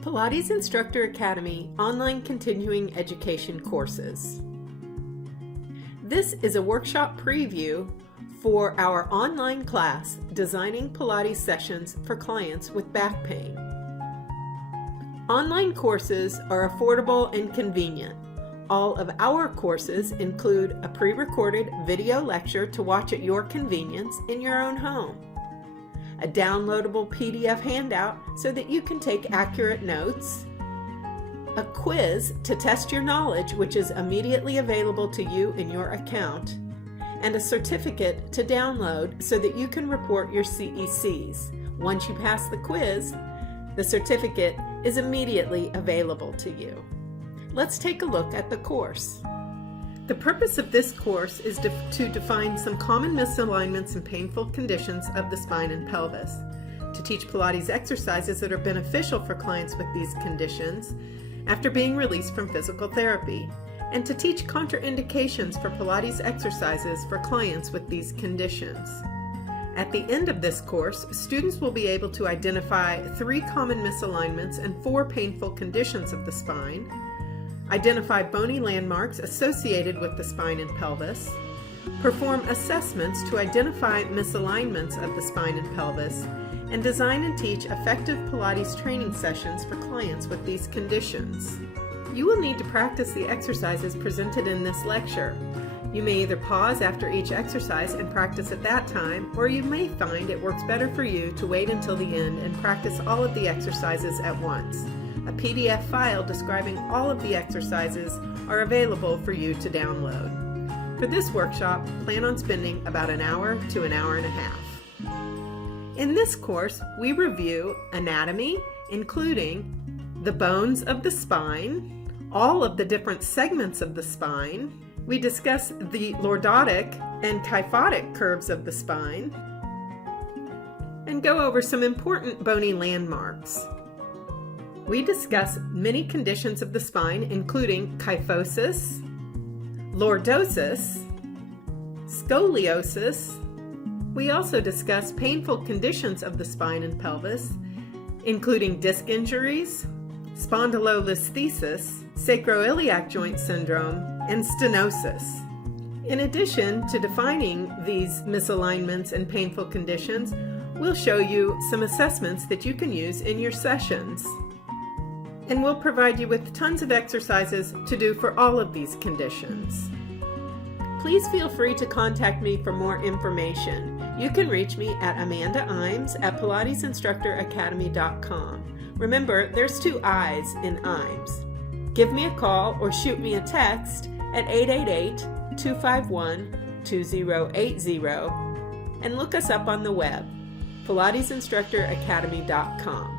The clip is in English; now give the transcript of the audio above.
Pilates Instructor Academy online continuing education courses. This is a workshop preview for our online class, Designing Pilates Sessions for Clients with Back Pain. Online courses are affordable and convenient. All of our courses include a pre-recorded video lecture to watch at your convenience in your own home, a downloadable PDF handout so that you can take accurate notes, a quiz to test your knowledge which is immediately available to you in your account, and a certificate to download so that you can report your CECs. Once you pass the quiz, the certificate is immediately available to you. Let's take a look at the course. The purpose of this course is to define some common misalignments and painful conditions of the spine and pelvis, to teach Pilates exercises that are beneficial for clients with these conditions after being released from physical therapy, and to teach contraindications for Pilates exercises for clients with these conditions. At the end of this course, students will be able to identify 3 common misalignments and 4 painful conditions of the spine, identify bony landmarks associated with the spine and pelvis, perform assessments to identify misalignments of the spine and pelvis, and design and teach effective Pilates training sessions for clients with these conditions. You will need to practice the exercises presented in this lecture. You may either pause after each exercise and practice at that time, or you may find it works better for you to wait until the end and practice all of the exercises at once. A PDF file describing all of the exercises are available for you to download. For this workshop, plan on spending about an hour to an hour and a half. In this course, we review anatomy, including the bones of the spine, all of the different segments of the spine. We discuss the lordotic and kyphotic curves of the spine, and go over some important bony landmarks. We discuss many conditions of the spine, including kyphosis, lordosis, scoliosis. We also discuss painful conditions of the spine and pelvis, including disc injuries, spondylolisthesis, sacroiliac joint syndrome, and stenosis. In addition to defining these misalignments and painful conditions, we'll show you some assessments that you can use in your sessions. And we'll provide you with tons of exercises to do for all of these conditions. Please feel free to contact me for more information. You can reach me at amandaimes@pilatesinstructoracademy.com. Remember, there's 2 I's in IMES. Give me a call or shoot me a text at 888-251-2080 and look us up on the web, pilatesinstructoracademy.com.